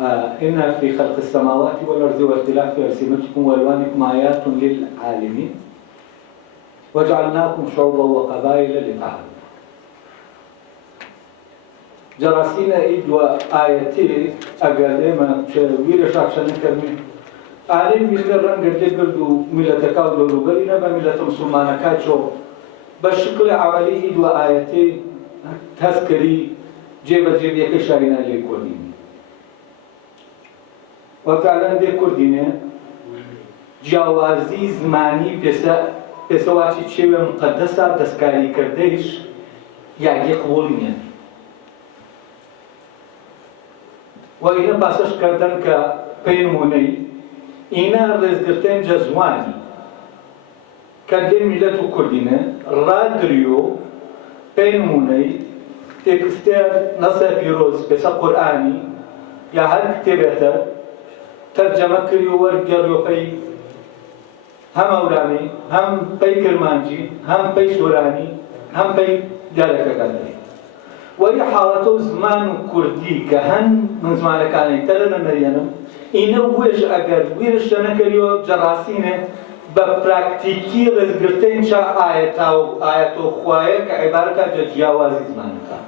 إن في خلق السماوات والأرض واختلاف ألسنتكم وألوانكم آيات للعالمين وجعلناكم شعوبا وقبائل لتعارفوا. جراسين إيد وآياتي أقاليما ويرش عشان نكرمي عالم يقدر رنجر لقردو ملة كاودو لغرينا بملة مسلمانة كاتشو بشكل عملي إيد وآياتي تذكري جيب يكشارينا لكردين وفعلا دي كردين جوازي زماني بسواتي تشيوه مقدسة دستكاري كرديش يعني قبولين وإنا باسش کردن که پیمونی اینا رزگرتن جزوانی کدلی ملت و کردینه رادریو پیمونی تکستر نصر پیروز بس قرآنی یا هر کتابته ترجمه کریو ورگریو پی هم اورانی هم پی کرمانجی هم پی سورانی هم پی جالکه کردنی وهي حالته زمان كردي كهن من زمان كان يتلنا مريانم إنه ويش أجر ويش أنا كريو جراسينه ببراكتيكي رزقتين شا آياته خوايا كعبارة جواز زمان كان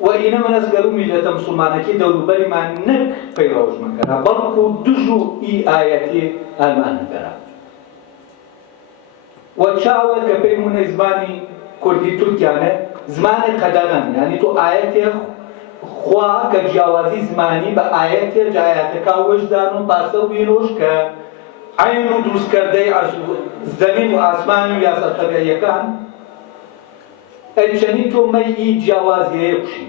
وإنما نزقلوا ملة مسلمانة كي دولو بري ما نك بيروج مكرا بلكو دجو آياتي المان كرا وشاوة كبيرمون زماني كردي تركيانه زمان قدرن يعني تو آيات خوا كجوازي زماني بآيات جاياتك وجدان باسو بيروش ك عين دروس كردي زمين وآسمان وياسات طبيعية كان الجني تو مي جوازي يكشي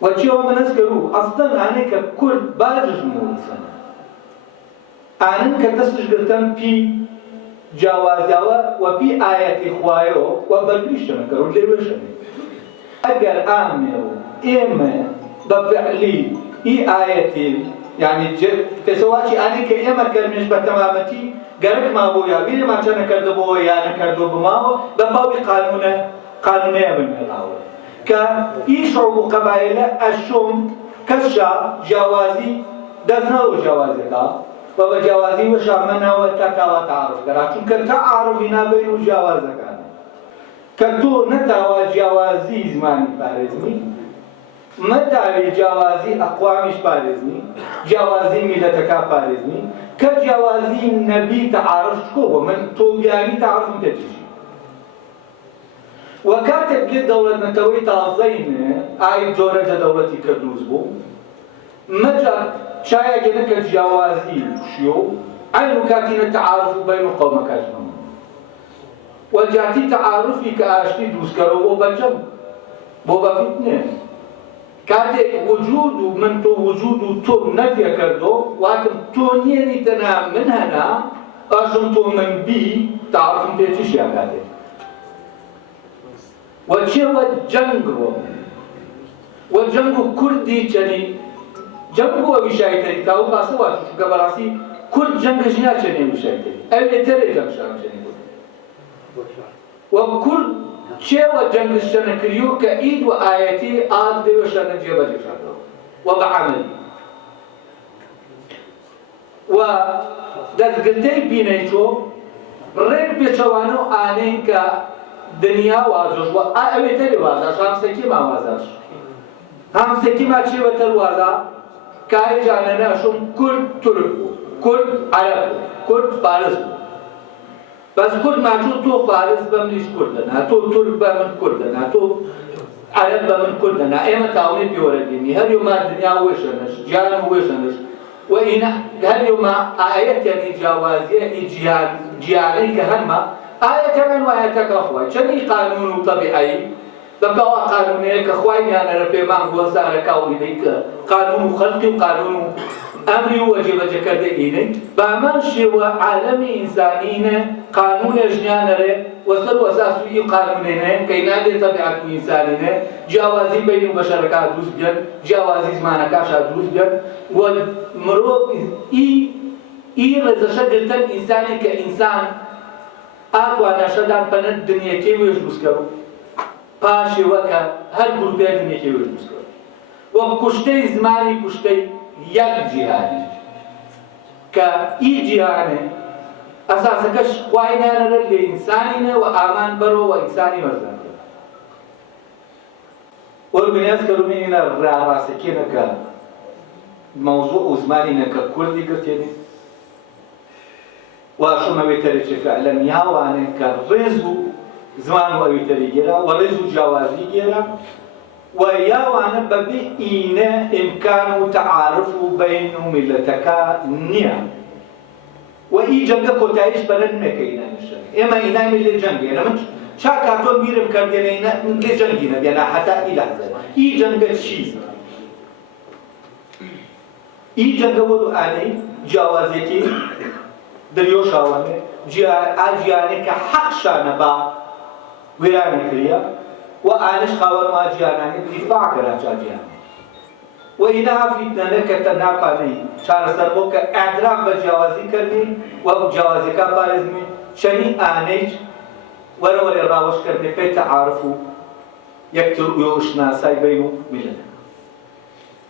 وشيء من نذكره أصلاً أنا ككرد باجج مولسنا أنا كتسج قلتن في جوازاوه و بی آیت خوایو و بلبیشتن کرد لیوشن. اگر آمرو ایمه بفعلی ای آیتی یعنی تسواتي أنا كأيما كلمش بتمامتي قرق ما بويا بيني ما كان كردو بويا نكردو بماو بباوي قانونية بالملاوي كإيشعو قبائل الشوم كشا جوازي دزناو جوازك وبجوازي وشامنا وتكاوى تعارف قرأتون كتعارفنا بين جوازك كتو نتاوى جوازي زماني بارزني متى جوازي أقوامش بارزني جوازي ملتك بارزني كجوازي النبي تعارف شكوه من توقياني تعارف متجيشي وكاتب للدولة نتوي تعظين أي جورة دولتي كدوزبو مجا شايا جنك جوازي شيو عين كاتين التعارف بين قومك أجمعين وجاتي تعارفي كأشتي دوسكرو وبجم بوبا فتنة كاتي وجود من تو وجود تو نفي كردو واتم تو نيني تنا من هنا أجم تو من بي تعرف متيتش يا كاتي وشيو الجنغو والجنغو كردي جني جنغو وشايتري تاو باسوا شو كبراسي كرد جنغ جنا جني وشايتري أي ترى جنغ شان جني وكل شيء وجنغ الشن كريو كإيد وآياتي آل ديو شن جيبا جشادو وبعمل ودذكرتي بينيتو رد بيشوانو آنين كدنيا وازوش وآوي تري وازاش هم سكي ما وازاش هم سكي ما چه بتر وازا كاي جاننا شم كرد ترك كرد عرب كرد فارس بس كرد معجون تو فارس بمنيش كردنا تو ترك بمن كردنا تو عرب بمن كردنا ايما تعوني بيورديني هل يوم الدنيا وشنش جان وشنش وإن هل يوم آيات يعني جوازية جياني كهنما آيات من وآياتك أخوة شني قانون طبيعي بقوا قانونية كخوين يعني ربي ما هو سارك أو إليك قانون خلقي وقانون أمري وجب جكرديني بعمل شيء عالمي إنسانين قانون جنان ره وصل وساسوي قانونين كينادي طبيعة إنسانين جوازي بين المشاركات دوس بيان جوازي زمانك عشان دوس بيان والمرو إي رزشة قلتن إنساني كإنسان أقوى نشدان بنا الدنيا كيف يجلس كرو باشي وكا هل قلبي الدنيا كيف يجلس كرو وكشتي زماني كشتي يك جهاني كإي جهاني أساسا كش قوائنا نرد لإنساننا وآمان برو وإنساني مرزان والبنياز كرومينا راسكينا كموضوع زماننا ككل دي قرتيني وشو ما بيتريش فعلا ياواني كرزو زمان وبيتري جرا ورزو جوازي جرا وياوانا ببي إينا إمكانه تعارف بين ملتك نيا وإي جنگا كوتايش برن مكينا نشان إما إنا ملي جنگي أنا من شاكاتو ميرم كردينا إنا ملي جنگينا بيانا حتى إلى هذا إي جنگا شيء إي جنگا ولو آني جوازيكي دريوش آواني آجياني كحق شانبا ويراني كريا وآنش خاور ما جياناني دفاع كرا جاجياني وإنها فتنة كتناقاني شار سربوك اعتراف بجوازي كرني وجوازي كبارزمي شني آنيج ورور الراوش كرني في تعارفو يكتر يوشنا سايبينو ملنا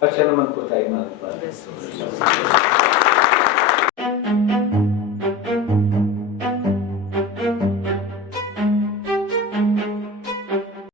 أشنا من كتاي ما